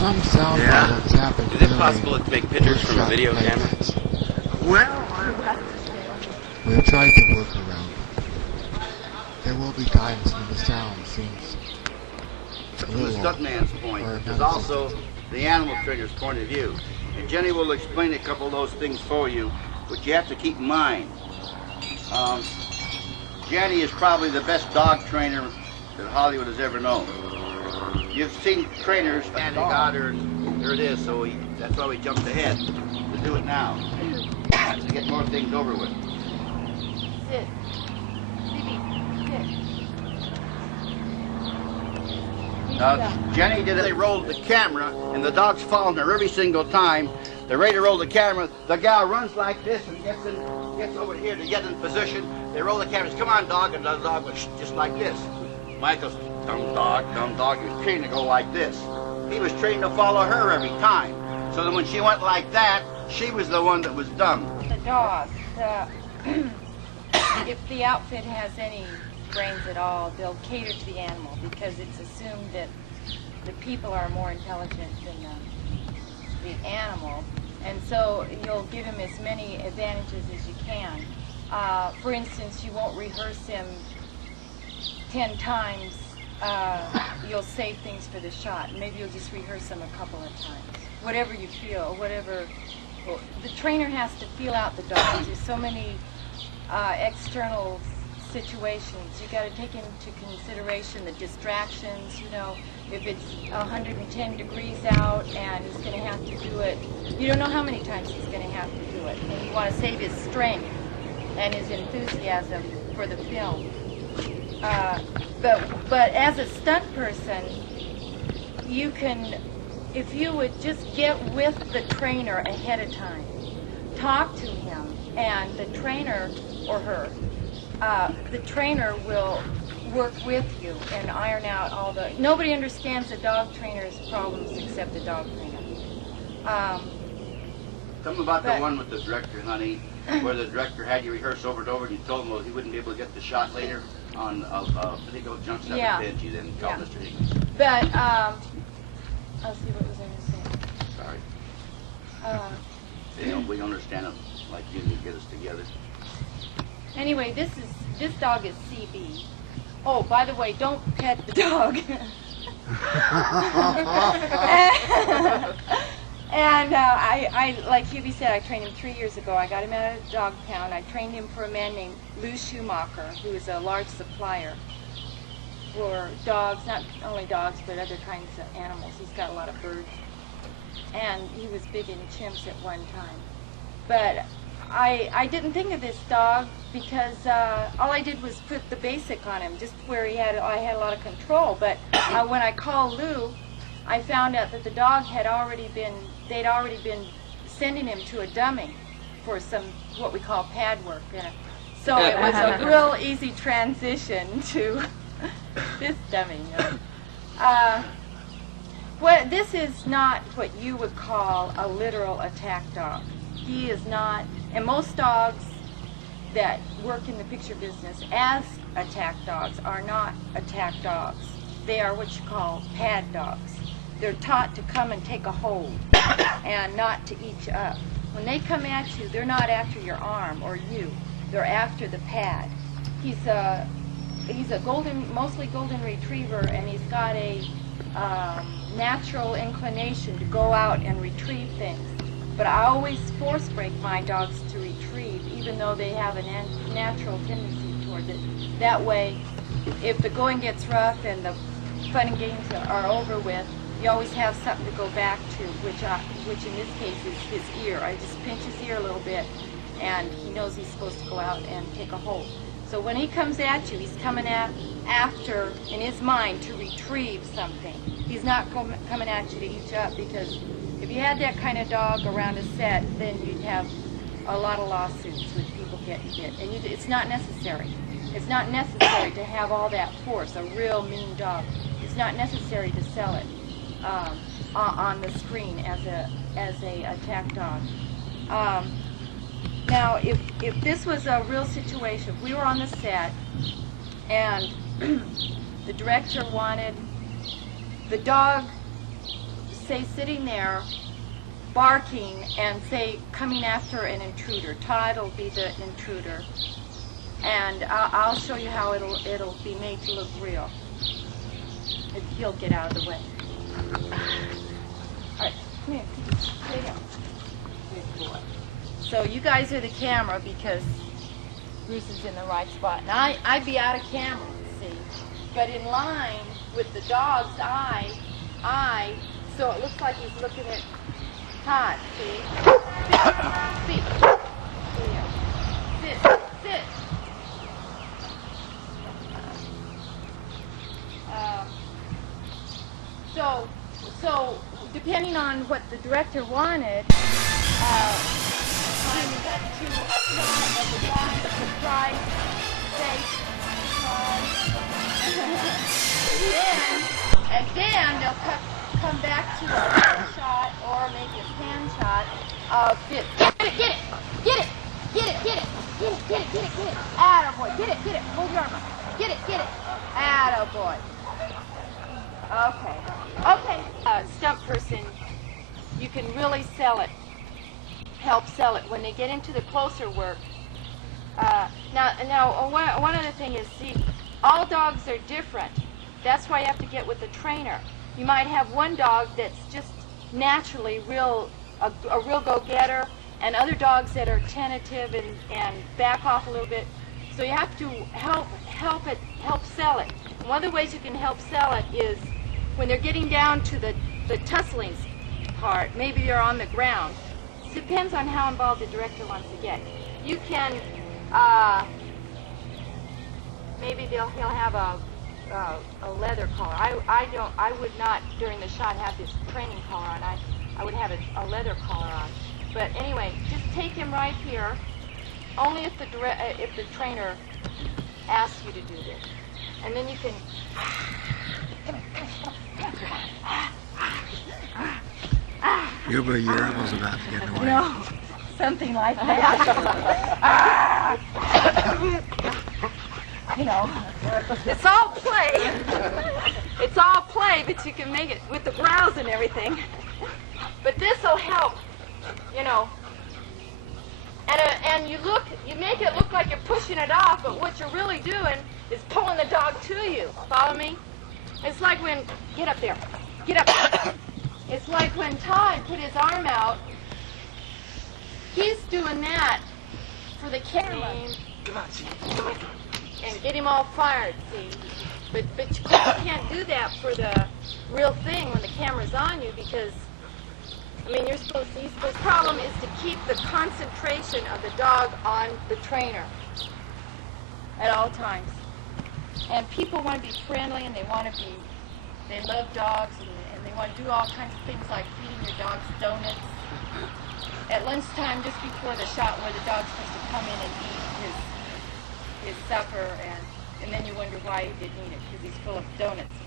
some sound violence happened. Is it possible to take pictures from a video camera? Well, We have tried to work around it. There will be times when the sound seems from the stuntman's point, there's also the animal trainer's point of view. And Jenny will explain a couple of those things for you, but you have to keep in mind. Jenny is probably the best dog trainer that Hollywood has ever known. You've seen trainers, and they got her, there it is, so that's why we jumped ahead to do it now, to get more things over with. Sit. Phoebe, sit. Jenny did it. They rolled the camera, and the dog's following her every single time. They're ready to roll the camera. The gal runs like this and gets over here to get in position. They roll the camera. Come on, dog, and the dog was just like this. Michael's dumb dog. He was trained to go like this. He was trained to follow her every time. So that when she went like that, she was the one that was dumb. The dog, if the outfit has any brains at all, they'll cater to the animal because it's assumed that the people are more intelligent than the animal. And so you'll give him as many advantages as you can. For instance, you won't rehearse him 10 times. You'll save things for the shot. Maybe you'll just rehearse them a couple of times. Whatever you feel, whatever. Well, the trainer has to feel out the dogs. There's so many external situations. You got to take into consideration the distractions. You know, if it's 110 degrees out and he's going to have to do it, you don't know how many times he's going to have to do it. And you want to save his strength and his enthusiasm for the film. But as a stunt person, you can, if you would just get with the trainer ahead of time, talk to him, and the trainer or her, the trainer will work with you and iron out all the, nobody understands the dog trainer's problems except the dog trainer. Tell them about the one with the director, honey, where the director had you rehearse over and over and you told him, well, he wouldn't be able to get the shot later on particular jumps that would fit you, then call Mr. Higgins. But, I'll see what was I going to say. Sorry. We understand it like you can get us together. Anyway, this dog is CB. Oh, by the way, don't pet the dog. And I, like Hubie said, I trained him 3 years ago. I got him out of a dog pound. I trained him for a man named Nuys Schumacher, who is a large supplier for dogs, not only dogs, but other kinds of animals. He's got a lot of birds. And he was big in chimps at one time. But I didn't think of this dog because all I did was put the basic on him, just where I had a lot of control. But when I called Lou, I found out that the dog had they'd already been sending him to a dummy for some, what we call pad work. So it was a real easy transition to this dummy. This is not what you would call a literal attack dog. He is not, and most dogs that work in the picture business as attack dogs are not attack dogs. They are what you call pad dogs. They're taught to come and take a hold and not to eat you up. When they come at you, they're not after your arm or you. They're after the pad. He's a mostly golden retriever, and he's got a natural inclination to go out and retrieve things. But I always force break my dogs to retrieve, even though they have a natural tendency towards it. That way, if the going gets rough and the fun and games are over with, you always have something to go back to, which in this case is his ear. I just pinch his ear a little bit, and he knows he's supposed to go out and take a hold. So when he comes at you, he's coming after, in his mind, to retrieve something. He's not coming at you to eat you up, because if you had that kind of dog around a set, then you'd have a lot of lawsuits with people getting hit. And it's not necessary. It's not necessary to have all that force, a real mean dog. It's not necessary to sell it on the screen as a attack dog. Now, if this was a real situation, if we were on the set and the director wanted the dog say, sitting there barking and say coming after an intruder. Todd will be the intruder, and I'll show you how it'll be made to look real. He'll get out of the way. All right, come here. Stay down. Good boy. So you guys are the camera because Bruce is in the right spot. Now I'd be out of camera, see, but in line with the dog's eye, so it looks like he's looking at Todd, see? Sit. Sit. So depending on what the director wanted, I got to a shot of the dog, surprise, face, and then they'll come back to a shot or maybe a pan shot of this. Get it. Attaboy. Get it. Hold your arm up. Get it. Attaboy. Okay. Stunt person, you can really sell it. Help sell it when they get into the closer work. Now, one other thing is, see, all dogs are different. That's why you have to get with the trainer. You might have one dog that's just naturally a real go-getter, and other dogs that are tentative and back off a little bit. So you have to help sell it. And one of the ways you can help sell it is when they're getting down to the tussling part. Maybe they're on the ground. It depends on how involved the director wants to get. You can, maybe he'll have a leather collar. I would not during the shot have this training collar on. I would have a leather collar on. But anyway, just take him right here. Only if the trainer asks you to do this, and then you can. Hubie, your elbow's about to get in the way. No, something like that. You know, it's all play. It's all play, but you can make it with the brows and everything. But this will help, you know. And you make it look like you're pushing it off, but what you're really doing is pulling the dog to you. Follow me? It's like when, get up there. It's like when Todd put his arm out, he's doing that for the camera. Come on. And get him all fired, see? But you can't do that for the real thing when the camera's on you because, I mean, the problem is to keep the concentration of the dog on the trainer at all times. And people want to be friendly and they love dogs and they want to do all kinds of things like feeding your dogs donuts at lunchtime just before the shot where the dog's supposed to come in and eat his supper and then you wonder why he didn't eat it because he's full of donuts.